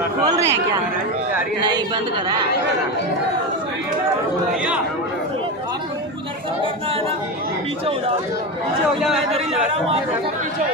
खोल रहे हैं क्या? नहीं, बंद करा। पीछे हो जाओ, मैं इधर ही जा रहा हूँ, आप लोग पीछे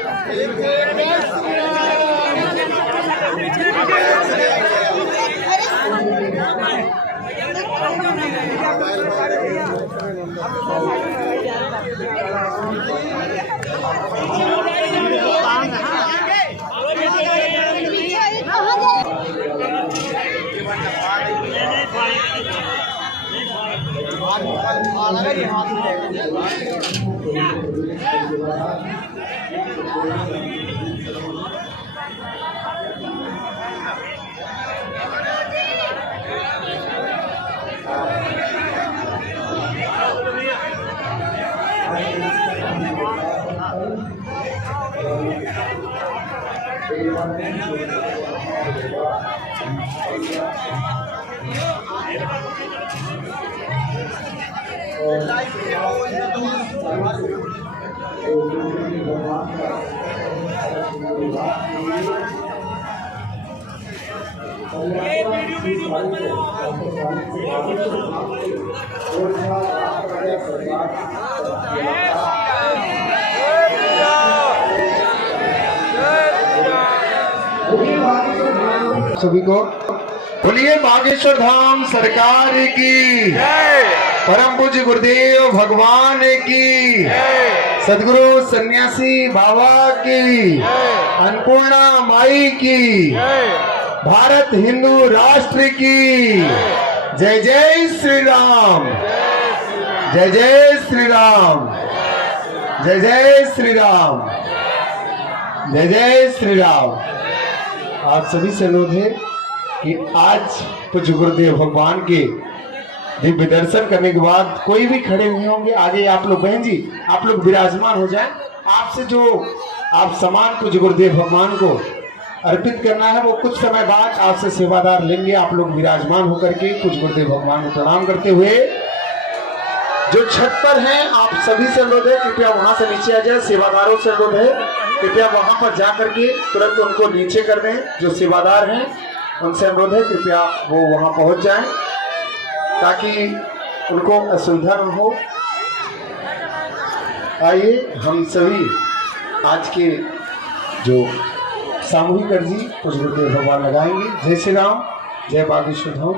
सभी को बोलिए बागेश्वर धाम सरकार की, परम पूज्य गुरुदेव भगवान की, सदगुरु सन्यासी बाबा की, अन्नपूर्णा माई की, भारत हिंदू राष्ट्र की। जय जय श्री राम, जय जय श्री राम, जय जय श्री राम, जय जय श्री राम। आप सभी से अनुरोध है कि आज पूज्य गुरुदेव भगवान के दिव्य दर्शन करने के बाद कोई भी खड़े हुए होंगे, आगे आप लोग बहन जी आप लोग विराजमान हो जाएं। आपसे जो आप सम्मान पूज्य गुरुदेव भगवान को अर्पित करना है वो कुछ समय बाद आपसे सेवादार लेंगे। आप लोग विराजमान होकर के पूज्य गुरुदेव भगवान को प्रणाम करते हुए जो छत पर हैं आप सभी से अनुरोध है कृपया वहां से नीचे आ जाए। सेवादारों से अनुरोध है कृपया वहां पर जा करके तुरंत उनको नीचे कर दें। जो सेवादार हैं उनसे अनुरोध है कृपया वो वहां पहुंच जाएं ताकि उनको असुविधा न हो। आइए हम सभी आज के जो सामूहिक अर्जी पूज्य गुरुदेव भगवान लगाएंगे। जय श्री राम, जय बागेश्वर धाम।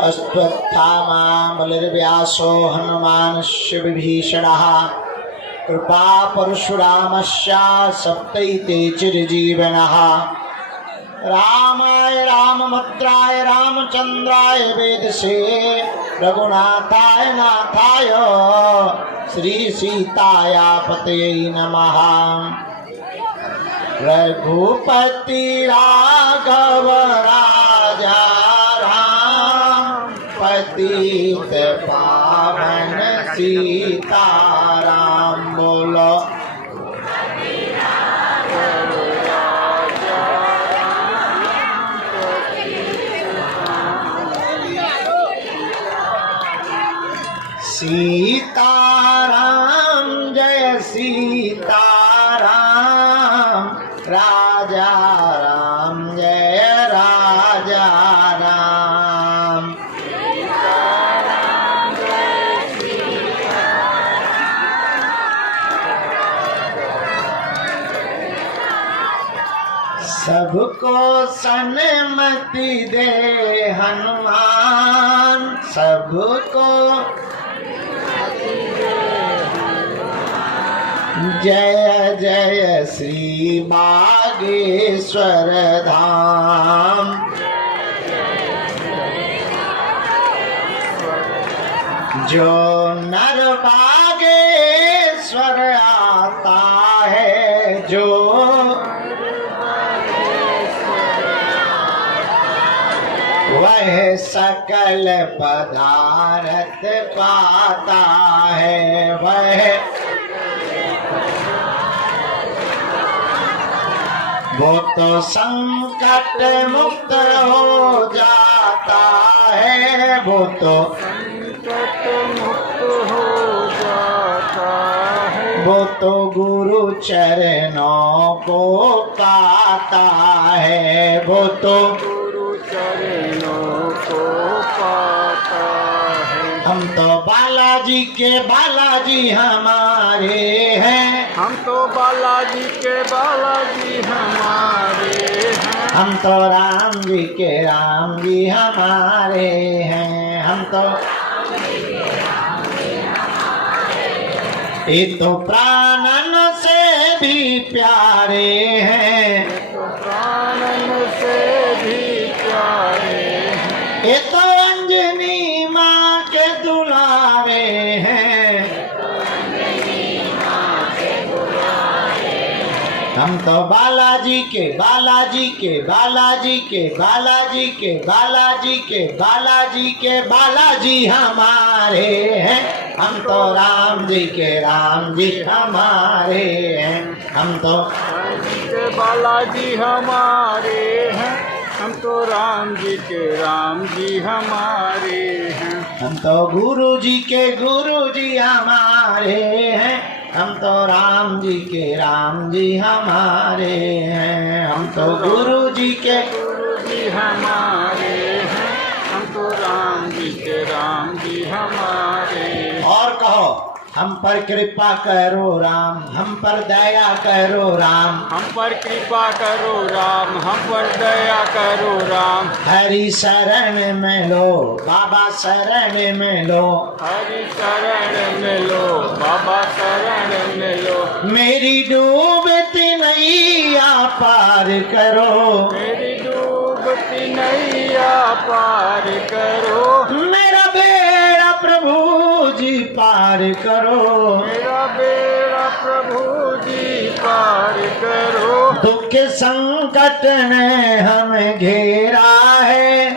अश्वत्थामा बलिर्व्यासो हनुमानस्य विभीषणः कृपा परशुरामस्य सप्तैते चिरजीवनः। रामाय रामभद्राय रामचंद्राय वेदसे रघुनाथाय नाथाय श्री सीताया पतये नमः। रघुपति राघव राजा पतित पावन सीताराम। बोलो सीताराम जय सीताराम, राजा राम जय राजा राम। सबको सन्मति दे हनुमान, सबको जय जय श्री बागेश्वर धाम। जो नर बागेश्वर आता है, जो वह सकल पदार्थ पाता है, वह वो तो संकट मुक्त हो जाता है, वो तो संकट मुक्त हो जाता है। वो तो गुरु चरणों को पाता है, वो तो गुरु चरणों को पाता है। हम तो बालाजी के बालाजी हमारे हैं, हम तो बालाजी के बालाजी हमारे हैं। हम तो राम जी के राम जी हमारे हैं, हम तो ये तो प्राणन से भी प्यारे हैं, तो प्राणन से भी प्यारे हैं। ये तो अंजनी माँ के दुलारे हैं। हम तो बालाजी के बालाजी के बालाजी के बालाजी के बालाजी के बालाजी के बालाजी हमारे हैं। हम तो राम जी के राम जी हमारे हैं, हम तो के बालाजी हमारे हैं। हम तो राम जी के राम जी हमारे हैं। हम तो गुरु जी के गुरु जी हमारे हैं। हम तो राम जी के राम जी हमारे हैं, हम तो गुरु जी के गुरु जी हमारे हैं। हम तो राम जी के राम जी हमारे हैं। और कहो, हम पर कृपा करो राम, हम पर दया करो राम, हम पर कृपा करो राम, हम पर दया करो राम। हरि शरण में लो बाबा शरण में लो, हरि शरण में लो बाबा शरण में लो। मेरी डूबती नैया पार करो, मेरी डूबती नैया पार करो। मेरा बेड़ा प्रभु जी पार करो, मेरा बेड़ा प्रभु जी पार करो। दुख संकट ने हमें घेरा है,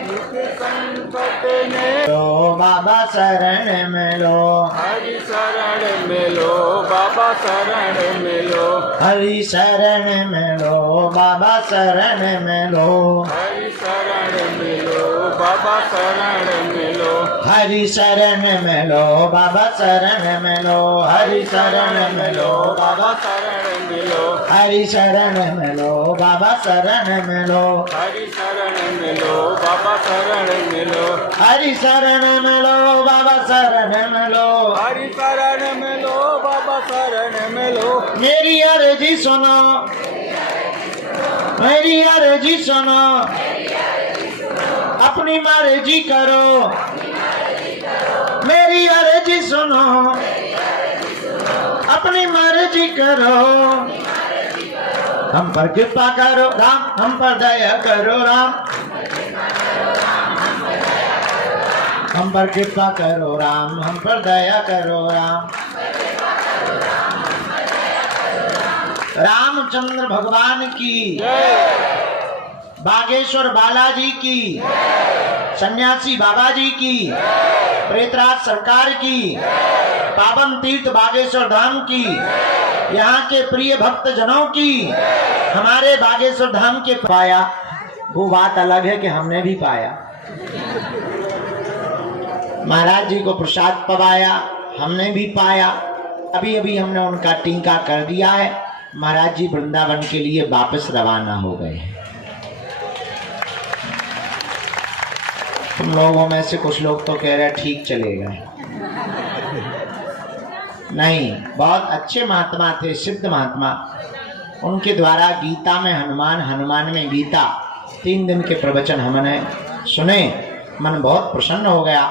संकट ने लो बाबा शरण में लो, हरि शरण में लो बाबा शरण में लो। हरि शरण में लो बाबा शरण में लो, हरि शरण में लो बाबा शरण में लो। हरि शरण में लो बाबा शरण में लो, हरि शरण में लो बाबा, शरण में लो हरि शरण में लो बाबा शरण में लो, हरि शरण में लो बाबा शरण में लो। हरि शरण में लो बाबा शरण में लो, हरि शरण में लो बाबा शरण में लो। मेरी अर्जी सुनो, मेरी अर्जी सुनो, अपनी मर्जी करो, मेरी अर्जी सुनो, अपनी मर्जी करो। हम पर कृपा करो राम, हम पर दया करो राम, हम पर कृपा करो राम, हम पर दया करो राम। रामचंद्र भगवान की, बागेश्वर बालाजी की, सन्यासी बाबा जी की, प्रेतराज सरकार की, पावन तीर्थ बागेश्वर धाम की, यहाँ के प्रिय भक्त जनों की, हमारे बागेश्वर धाम के पाया। वो बात अलग है कि हमने भी पाया, महाराज जी को प्रसाद पवाया, हमने भी पाया। अभी अभी हमने उनका टीका कर दिया है। महाराज जी वृंदावन के लिए वापस रवाना हो गए हैं। तुम लोगों में से कुछ लोग तो कह रहे हैं ठीक चले गए, नहीं, बहुत अच्छे महात्मा थे, सिद्ध महात्मा। उनके द्वारा गीता में हनुमान, हनुमान में गीता, 3 दिन के प्रवचन हमने सुने। मन बहुत प्रसन्न हो गया।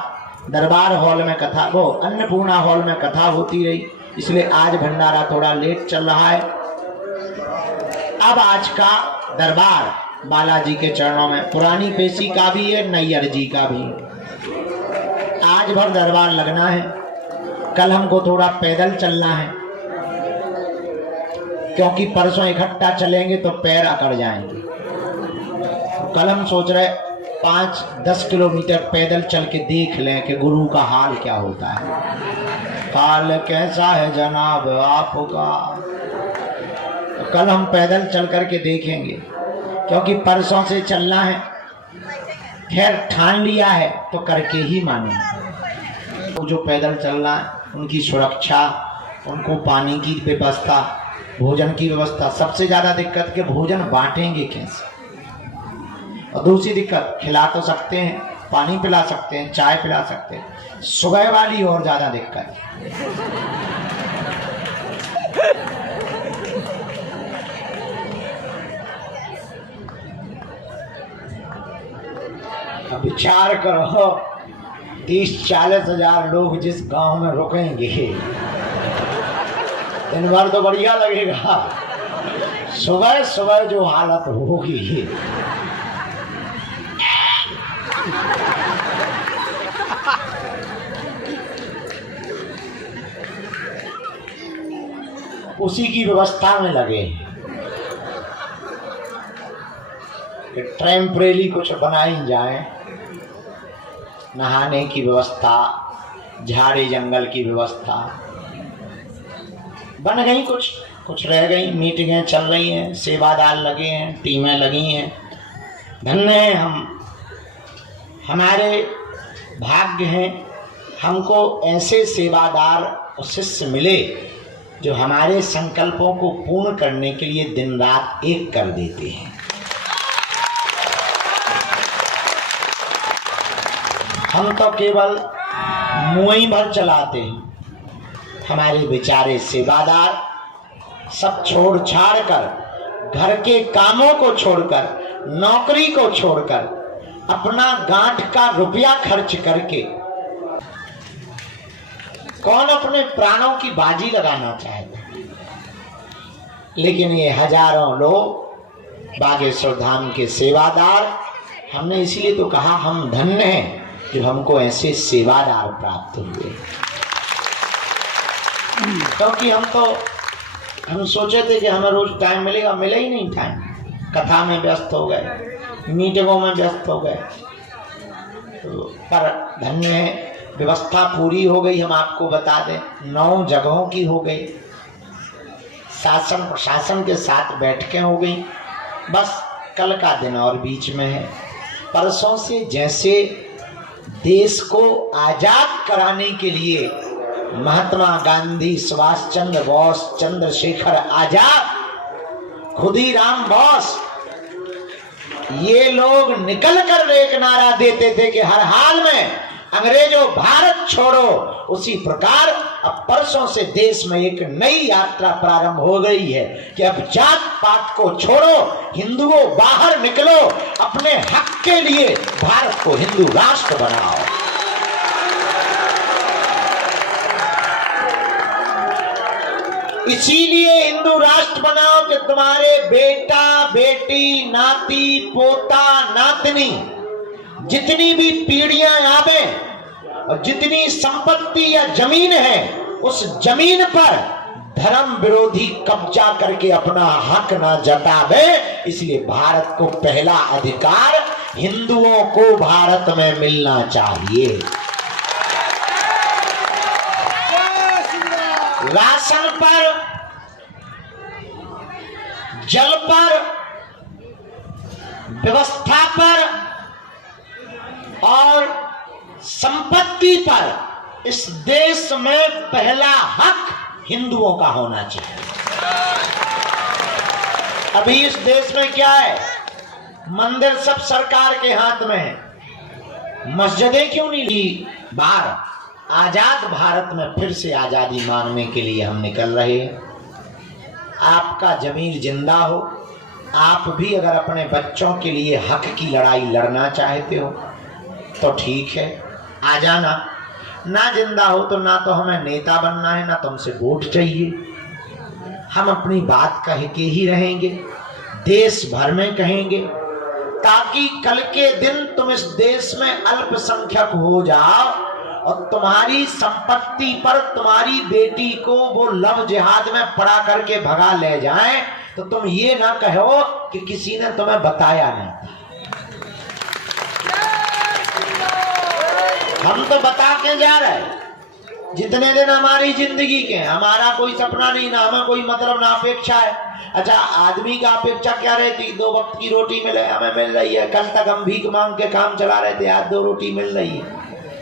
दरबार हॉल में कथा, वो अन्नपूर्णा हॉल में कथा होती रही, इसलिए आज भंडारा थोड़ा लेट चल रहा है। अब आज का दरबार बालाजी के चरणों में, पुरानी पेशी का भी है, नैयर जी का भी। आज भर दरबार लगना है। कल हमको थोड़ा पैदल चलना है, क्योंकि परसों इकट्ठा चलेंगे तो पैर अकड़ जाएंगे। कल हम सोच रहे 5-10 किलोमीटर पैदल चल के देख लें कि गुरु का हाल क्या होता है। हाल कैसा है जनाब आपका, तो कल हम पैदल चल करके देखेंगे, क्योंकि परसों से चलना है। खैर ठान लिया है तो करके ही मानेंगे। जो पैदल चलना है उनकी सुरक्षा, उनको पानी की व्यवस्था, भोजन की व्यवस्था। सबसे ज़्यादा दिक्कत के भोजन बांटेंगे कैसे। और दूसरी दिक्कत, खिला तो सकते हैं, पानी पिला सकते हैं, चाय पिला सकते हैं, सुबह वाली और ज़्यादा दिक्कत। अब विचार करो, 30-40 हजार लोग जिस गांव में रुकेंगे, दिन भर तो बढ़िया लगेगा, सुबह सुबह जो हालत होगी। उसी की व्यवस्था में लगे कि टेम्परेरी कुछ बनाई जाए, नहाने की व्यवस्था, झाड़ी जंगल की व्यवस्था बन गई, कुछ रह गई, मीटिंगें चल रही हैं, सेवादार लगे हैं, टीमें लगी हैं। धन्य हैं हम, हमारे भाग्य हैं, हमको ऐसे सेवादार और शिष्य मिले जो हमारे संकल्पों को पूर्ण करने के लिए दिन रात एक कर देते हैं। हम तो केवल मुँह ही भर चलाते हैं। हमारे बेचारे सेवादार सब छोड़ छाड़ कर, घर के कामों को छोड़कर, नौकरी को छोड़कर, अपना गांठ का रुपया खर्च करके, कौन अपने प्राणों की बाजी लगाना चाहेगा। लेकिन ये हजारों लोग बागेश्वर धाम के सेवादार, हमने इसीलिए तो कहा हम धन्य हैं जो हमको ऐसे सेवादार प्राप्त हुए। क्योंकि हम सोचे थे कि हमें रोज टाइम मिलेगा, मिला ही नहीं टाइम। कथा में व्यस्त हो गए, मीटिंगों में व्यस्त हो गए, तो पर धन्य है, व्यवस्था पूरी हो गई। हम आपको बता दें, 9 जगहों की हो गई, शासन प्रशासन के साथ बैठकें हो गई। बस कल का दिन और बीच में है। परसों से जैसे देश को आजाद कराने के लिए महात्मा गांधी, सुभाष चंद्र बोस, चंद्रशेखर आजाद, खुदीराम बोस, ये लोग निकल कर एक नारा देते थे कि हर हाल में अंग्रेजों भारत छोड़ो, उसी प्रकार अब परसों से देश में एक नई यात्रा प्रारंभ हो गई है कि अब जात पात को छोड़ो, हिंदुओं बाहर निकलो, अपने हक के लिए भारत को हिंदू राष्ट्र बनाओ। इसीलिए हिंदू राष्ट्र बनाओ कि तुम्हारे बेटा बेटी, नाती पोता नातनी, जितनी भी पीढ़ियां आवे और जितनी संपत्ति या जमीन है, उस जमीन पर धर्म विरोधी कब्जा करके अपना हक ना जतावे। इसलिए भारत को पहला अधिकार हिंदुओं को भारत में मिलना चाहिए। राशन पर, जल पर, व्यवस्था पर और संपत्ति पर इस देश में पहला हक हिंदुओं का होना चाहिए। अभी इस देश में क्या है, मंदिर सब सरकार के हाथ में है, मस्जिदें क्यों नहीं ली बाहर। आजाद भारत में फिर से आजादी मांगने के लिए हम निकल रहे हैं। आपका जमीर जिंदा हो, आप भी अगर अपने बच्चों के लिए हक की लड़ाई लड़ना चाहते हो तो ठीक है, आ जाना। ना जिंदा हो तो ना तो हमें नेता बनना है, ना तो हमसे वोट चाहिए। हम अपनी बात कह के ही रहेंगे, देश भर में कहेंगे, ताकि कल के दिन तुम इस देश में अल्पसंख्यक हो जाओ और तुम्हारी संपत्ति पर तुम्हारी बेटी को वो लव जिहाद में पड़ा करके भगा ले जाएं, तो तुम ये ना कहो कि किसी ने तुम्हें बताया नहीं। हम तो बता के जा रहे हैं। जितने दिन हमारी जिंदगी के, हमारा कोई सपना नहीं, ना हमें कोई मतलब, ना अपेक्षा है। अच्छा, आदमी का अपेक्षा क्या रहती, 2 वक्त की रोटी मिले, हमें मिल रही है। कल तक हम भीख मांग के काम चला रहे थे, आज 2 रोटी मिल रही है।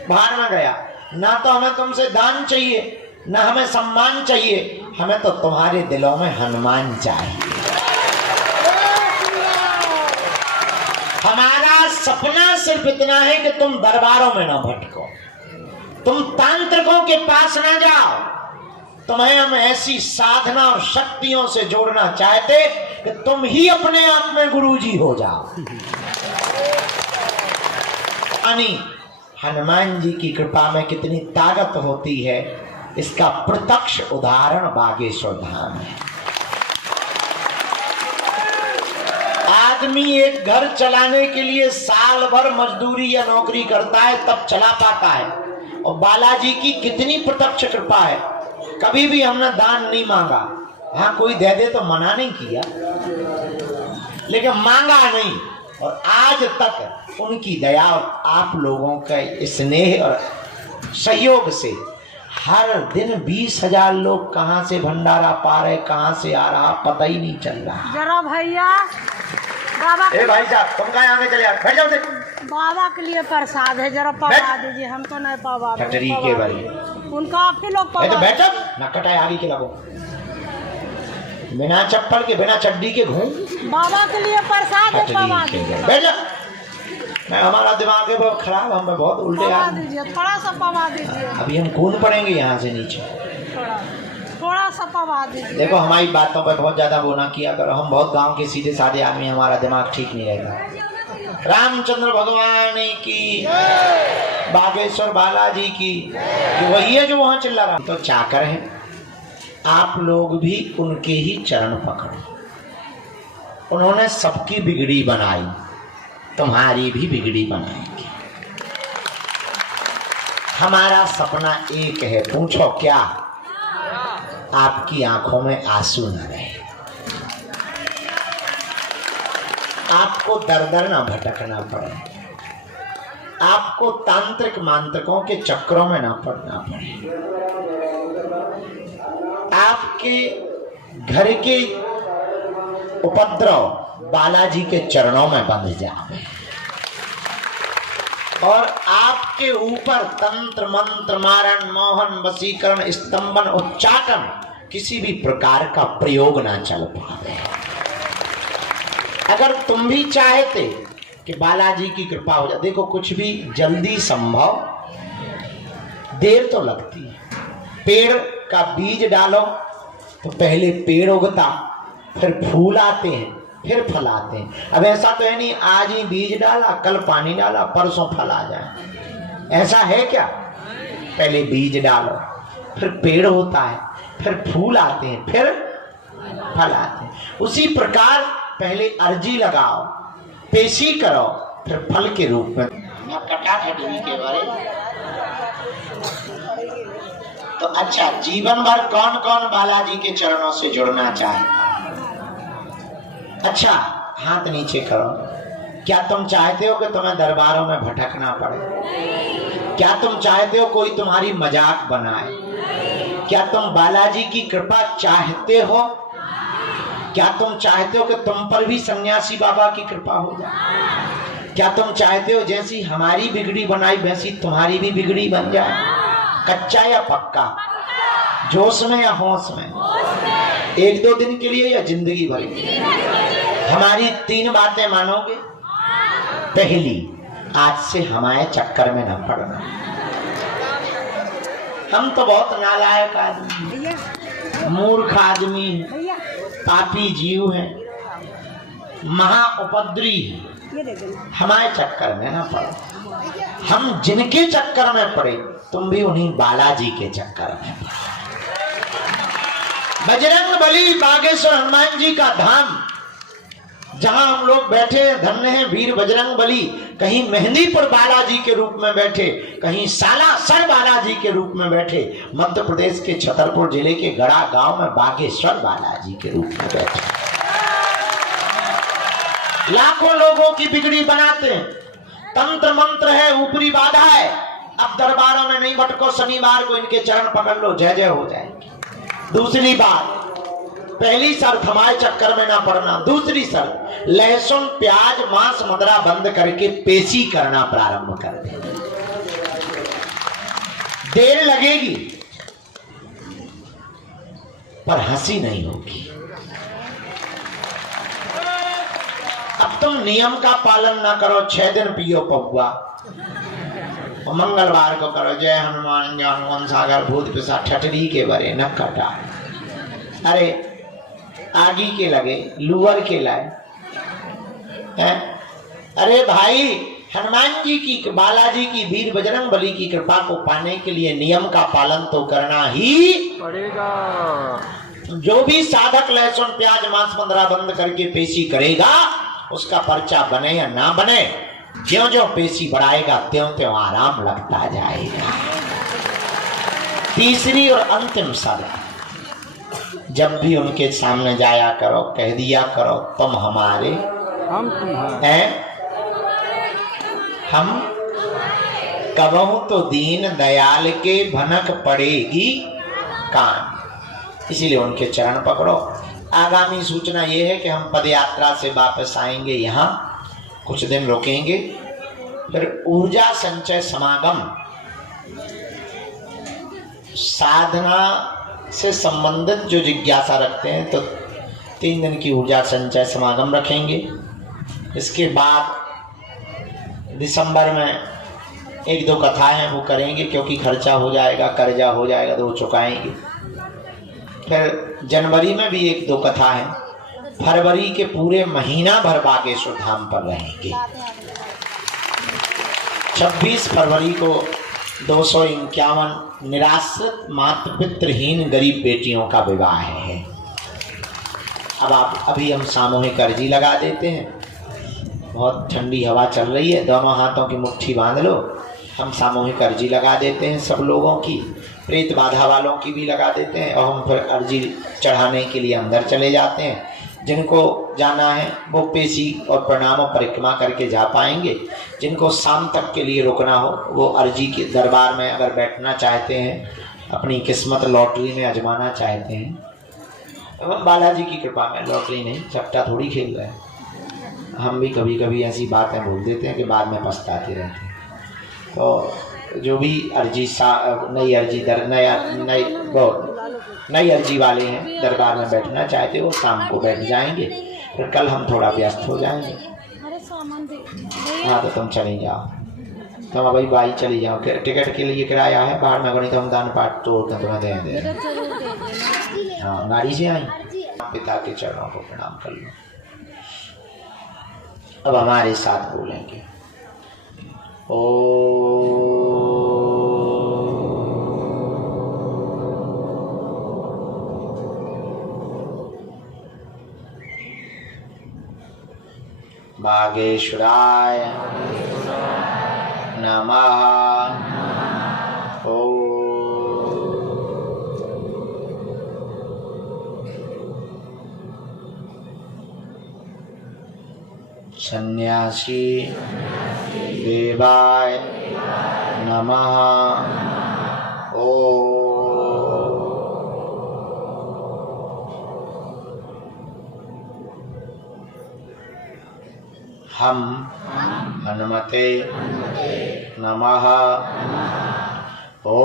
बाहर में गया, ना तो हमें तुमसे दान चाहिए, ना हमें सम्मान चाहिए, हमें तो तुम्हारे दिलों में हनुमान चाहिए। हमारा सपना सिर्फ इतना है कि तुम दरबारों में ना भटको, तुम तांत्रिकों के पास ना जाओ। तुम्हें हम ऐसी साधना और शक्तियों से जोड़ना चाहते कि तुम ही अपने आप में गुरुजी हो जाओ। यानी हनुमान जी की कृपा में कितनी ताकत होती है, इसका प्रत्यक्ष उदाहरण बागेश्वर धाम है। आदमी एक घर चलाने के लिए साल भर मजदूरी या नौकरी करता है तब चला पाता है, और बालाजी की कितनी प्रत्यक्ष कृपा है। कभी भी हमने दान नहीं मांगा, हाँ कोई दे दे तो मना नहीं किया, लेकिन मांगा नहीं। और आज तक उनकी दया और आप लोगों के स्नेह और सहयोग से हर दिन 20,000 लोग कहां से भंडारा पा रहे, कहां से आ रहा पता ही नहीं चल रहा। जरा भैया बाबा ए भाई साहब तुम कहाँ आगे चले बैठ जाओ। बाबा के लिए प्रसाद है, जरा पवा दीजिए, हम तो नहीं पवा कटरी के बारे उनका आप ही लोग तो बैठो ना, कटाए आगे के लगो, बिना चप्पल के बिना चड्डी के घूम। बाबा के लिए प्रसाद है, पवा दीजिए। बैठ जा। मैं हमारा दिमाग है बहुत खराब, हम बहुत उल्टे पवा आदमी। दीजिए, थोड़ा सा पवा दीजिए। अभी हम कूद पड़ेंगे यहाँ से नीचे। थोड़ा सा पवा दीजिए। देखो हमारी बातों पर बहुत ज्यादा वो ना किया करो, हम बहुत गांव के सीधे साधे आदमी, हमारा दिमाग ठीक नहीं रहेगा। रामचंद्र भगवान की, बागेश्वर बालाजी की, वही है जो वहां चिल्ला रहा। तो चाकर है, आप लोग भी उनके ही चरण पकड़ो। उन्होंने सबकी बिगड़ी बनाई, तुम्हारी भी बिगड़ी बनाएंगे। हमारा सपना एक है, पूछो क्या? आपकी आंखों में आंसू न रहे, आपको दर दर न भटकना पड़े, आपको तांत्रिक मांत्रिकों के चक्रों में न पड़ना पड़े, आपके घर के उपद्रव बालाजी के चरणों में बंध जाए, और आपके ऊपर तंत्र मंत्र मारण मोहन वशीकरण स्तंभन उच्चाटन किसी भी प्रकार का प्रयोग ना चल पाए। अगर तुम भी चाहते कि बालाजी की कृपा हो जाए, देखो कुछ भी जल्दी संभव, देर तो लगती है। पेड़ का बीज डालो तो पहले पेड़ उगता, फिर फूल आते हैं, फिर फल आते हैं। अब ऐसा तो है नहीं आज ही बीज डाला, कल पानी डाला, परसों फल आ जाए, ऐसा है क्या? पहले बीज डालो, फिर पेड़ होता है, फिर फूल आते हैं, फिर फल आते हैं। उसी प्रकार पहले अर्जी लगाओ, पेशी करो, फिर फल के रूप में के बारे। तो अच्छा, जीवन भर कौन कौन बालाजी के चरणों से जुड़ना चाहता? अच्छा हाथ नीचे करो। क्या तुम चाहते हो कि तुम्हें दरबारों में भटकना पड़े? क्या तुम चाहते हो कोई तुम्हारी मजाक बनाए? क्या तुम बालाजी की कृपा चाहते हो? क्या तुम चाहते हो कि तुम पर भी सन्यासी बाबा की कृपा हो जाए? क्या तुम चाहते हो जैसी हमारी बिगड़ी बनाई वैसी तुम्हारी भी बिगड़ी बन जाए? कच्चा या पक्का, जोश में या होश में, 1-2 दिन के लिए या जिंदगी भर के लिए? हमारी 3 बातें मानोगे? पहली, आज से हमारे चक्कर में न पड़ना। हम तो बहुत नालायक आदमी, मूर्ख आदमी है, पापी जीव है, महा उपद्री है, हमारे चक्कर में न पड़ो। हम जिनके चक्कर में पड़े, तुम भी उन्हीं बालाजी के चक्कर में पड़ो। बजरंग बली बागेश्वर हनुमान जी का धाम, जहां हम लोग बैठे धन्य हैं वीर बजरंग बली। कहीं मेहंदीपुर बालाजी के रूप में बैठे, कहीं सालासर बालाजी के रूप में बैठे, मध्य प्रदेश के छतरपुर जिले के गड़ा गांव में बागेश्वर बालाजी के रूप में बैठे। लाखों लोगों की बिगड़ी बनाते हैं, तंत्र मंत्र है, ऊपरी बाधा है। अब दरबारों में नहीं भटको, शनिवार को इनके चरण पकड़ लो, जय जय हो जाएगी। दूसरी बात, पहली शर्त हमारे चक्कर में ना पड़ना। दूसरी शर्त, लहसुन प्याज मांस मदरा बंद करके पेशी करना प्रारंभ कर दे। देर लगेगी पर हंसी नहीं होगी। अब तुम नियम का पालन ना करो, 6 दिन पियो पौवा, और मंगलवार को करो जय हनुमान ज्ञान गुण सागर भूत पिशाच ठटरी के बरे न कटा। अरे आगी के लगे लुअर के लाए हैं? अरे भाई, हनुमान जी की, बालाजी की, वीर बजरंग बली की कृपा को पाने के लिए नियम का पालन तो करना ही पड़ेगा। जो भी साधक लहसुन प्याज मांस 15 बंद करके पेशी करेगा, उसका पर्चा बने या ना बने, ज्यों ज्यों पेशी बढ़ाएगा त्यों त्यों आराम लगता जाएगा। तीसरी और अंतिम शर्त, जब भी उनके सामने जाया करो, कह दिया करो तुम हमारे, हम तुम्हारे हैं। हम कबहू तो दीन दयाल के भनक पड़ेगी कान, इसीलिए उनके चरण पकड़ो। आगामी सूचना ये है कि हम पद यात्रा से वापस आएंगे, यहाँ कुछ दिन रुकेंगे, फिर ऊर्जा संचय समागम साधना से संबंधित जो जिज्ञासा रखते हैं तो 3 दिन की ऊर्जा संचय समागम रखेंगे। इसके बाद दिसंबर में 1-2 कथाएं वो करेंगे, क्योंकि खर्चा हो जाएगा, कर्जा हो जाएगा तो वो चुकाएंगे। फिर जनवरी में भी 1-2 कथा है। फरवरी के पूरे महीना भर बागेश्वर धाम पर रहेंगे। 26 फरवरी को 251 निराश्रित मातृ पितृहीन गरीब बेटियों का विवाह है। अब अभी हम सामूहिक अर्जी लगा देते हैं। बहुत ठंडी हवा चल रही है, दोनों हाथों की मुट्ठी बांध लो। हम सामूहिक अर्जी लगा देते हैं सब लोगों की, प्रेत बाधा वालों की भी लगा देते हैं, और हम फिर अर्जी चढ़ाने के लिए अंदर चले जाते हैं। जिनको जाना है वो पेशी और प्रणाम और परिक्रमा करके जा पाएंगे। जिनको शाम तक के लिए रुकना हो वो अर्जी के दरबार में अगर बैठना चाहते हैं, अपनी किस्मत लॉटरी में आजमाना चाहते हैं, बालाजी की कृपा में, लॉटरी नहीं, सट्टा थोड़ी खेल रहे हैं। हम भी कभी कभी ऐसी बातें बोल देते हैं कि बाद में पछताते रहते हैं। तो जो भी अर्जी नई अर्जी वाले हैं दरबार में बैठना चाहते वो शाम को बैठ जाएंगे, फिर कल हम थोड़ा व्यस्त हो जाएंगे। हाँ तो तुम चले जाओ, तुम अभी भाई चली जाओ। टिकट के लिए किराया है बाहर में, गणित हम दान पाठ तोड़ कर तुम्हें दे दें। हाँ गाड़ी से आई, पिता के चरणों को प्रणाम कर लो। अब हमारे साथ बोलेंगे ओ बागेश्वराय नमः। ओ सन्यासी देवाय नमः। ओ हम हनुमते नमः। ओ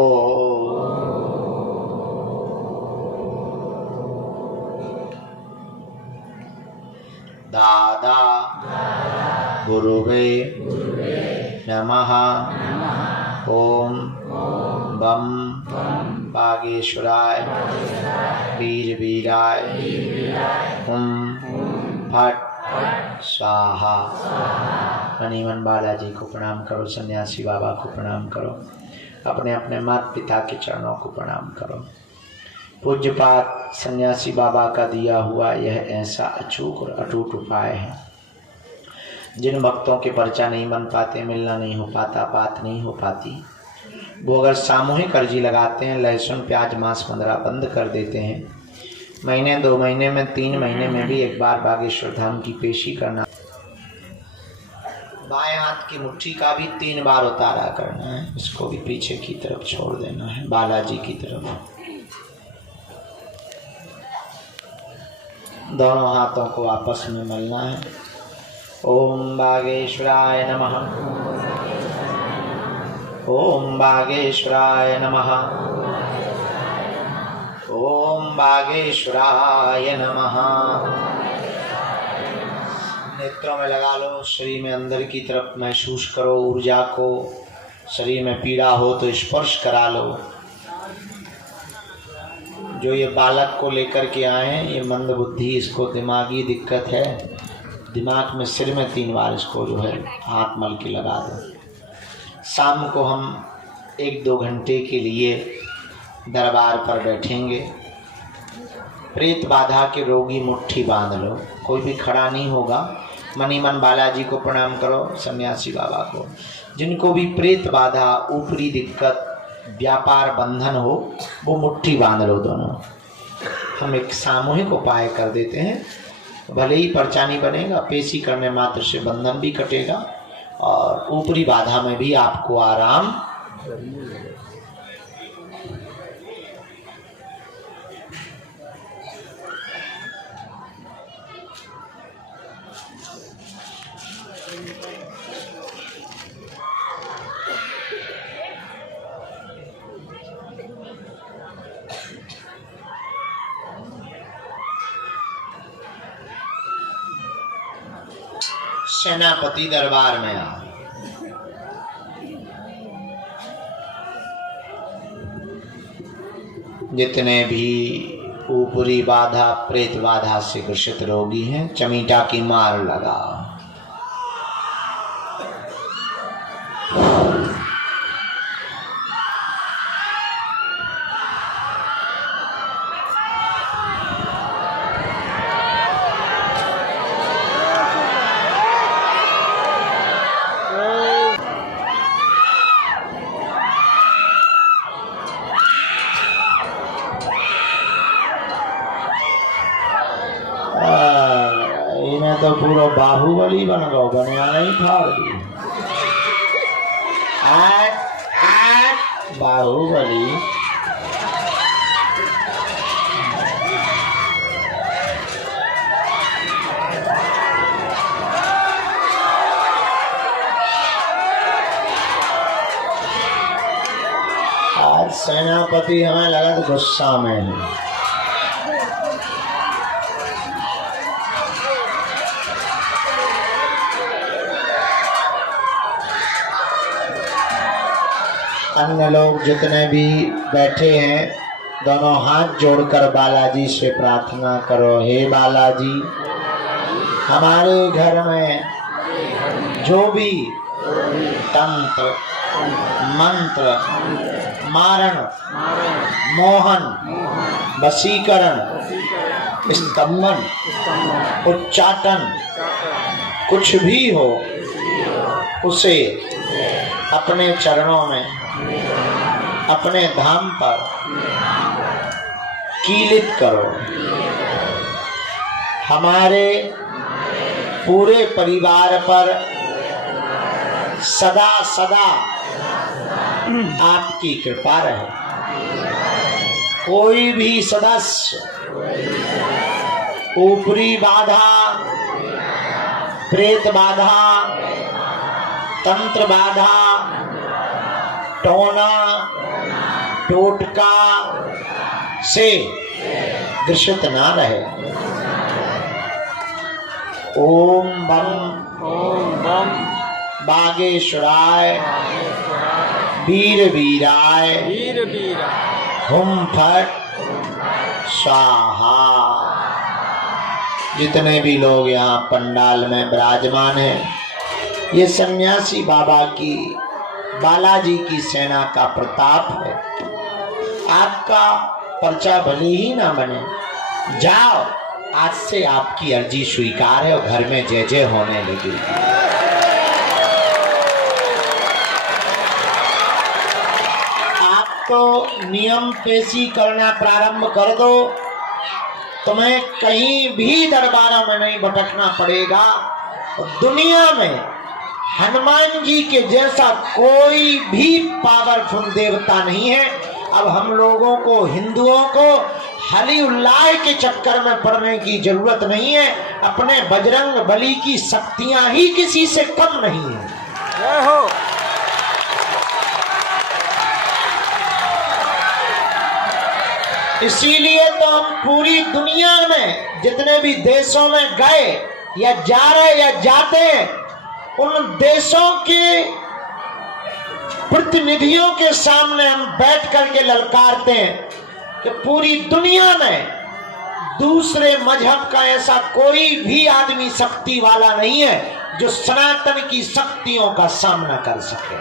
दादा गुरुवे नमः। ओम बम बागेश्वराय वीर वीराय हुम फट स्वाहा। मणिमन बालाजी को प्रणाम करो, सन्यासी बाबा को प्रणाम करो, अपने अपने माता पिता के चरणों को प्रणाम करो। पूज्यपात सन्यासी बाबा का दिया हुआ यह ऐसा अचूक और अटूट उपाय है, जिन भक्तों के पर्चा नहीं बन पाते, मिलना नहीं हो पाता, बात नहीं हो पाती, वो अगर सामूहिक अर्जी लगाते हैं, लहसुन प्याज मांस 15 बंद कर देते हैं, महीने 2 महीने में 3 महीने में भी एक बार बागेश्वर धाम की पेशी करना। बाएं हाथ की मुट्ठी का भी 3 बार उतारा करना है, इसको भी पीछे की तरफ छोड़ देना है, बालाजी की तरफ। दोनों हाथों को आपस में मलना है। ओम बागेश्वराय नमः। ओम बागेश्वराय नमः। ओम बागेश्वराय नमः। नेत्रों में लगा लो, शरीर में अंदर की तरफ महसूस करो ऊर्जा को। शरीर में पीड़ा हो तो स्पर्श करा लो। जो ये बालक को लेकर के आए हैं, ये मंद बुद्धि, इसको दिमागी दिक्कत है। दिमाग में, सिर में 3 बार इसको जो है हाथ मल के लगा दो। शाम को हम 1-2 घंटे के लिए दरबार पर बैठेंगे। प्रेत बाधा के रोगी मुट्ठी बांध लो, कोई भी खड़ा नहीं होगा। मनी मन बालाजी को प्रणाम करो, सन्यासी बाबा को। जिनको भी प्रेत बाधा, ऊपरी दिक्कत, व्यापार बंधन हो, वो मुट्ठी बांध लो दोनों। हम एक सामूहिक उपाय कर देते हैं। भले ही पर्चा नहीं बनेगा, पेशी करने मात्र से बंधन भी कटेगा और ऊपरी बाधा में भी आपको आराम। सेनापति दरबार में आ। जितने भी ऊपरी बाधा, प्रेत बाधा से ग्रसित रोगी हैं, चमीटा की मार लगा। इन्हें तो पूरा बाहुबली बन गो, बनिया नहीं फाड़ दी। बाहुबली आज सेनापति हमें लगा तो गुस्सा में है। अन्य लोग जितने भी बैठे हैं, दोनों हाथ जोड़कर बालाजी से प्रार्थना करो। हे बालाजी, हमारे घर में जो भी तंत्र, मंत्र, मारण, मोहन, वशीकरण, स्तंभन, उच्चाटन कुछ भी हो, उसे अपने चरणों में, अपने धाम पर कीलित करो। हमारे पूरे परिवार पर सदा सदा आपकी कृपा रहे। कोई भी सदस्य ऊपरी बाधा, प्रेत बाधा, तंत्र बाधा, टोना टोटका से ग्रसित ना रहे। ओम बम बागेश्वराय वीर वीराय हुम फट स्वाहा। जितने भी लोग यहाँ पंडाल में विराजमान हैं, ये सन्यासी बाबा की, बालाजी की सेना का प्रताप है। आपका पर्चा भले ही ना बने, जाओ, आज से आपकी अर्जी स्वीकार है और घर में जय जय होने लगी। आप तो नियम पेशी करना प्रारंभ कर दो, तुम्हें कहीं भी दरबारों में नहीं भटकना पड़ेगा। दुनिया में हनुमान जी के जैसा कोई भी पावरफुल देवता नहीं है। अब हम लोगों को, हिंदुओं को हली उल्लाह के चक्कर में पड़ने की जरूरत नहीं है। अपने बजरंग बली की शक्तियां ही किसी से कम नहीं है। इसीलिए तो हम पूरी दुनिया में जितने भी देशों में गए या जा रहे या जाते हैं, उन देशों के प्रतिनिधियों के सामने हम बैठ करके ललकारते हैं कि पूरी दुनिया में दूसरे मजहब का ऐसा कोई भी आदमी शक्ति वाला नहीं है जो सनातन की शक्तियों का सामना कर सके।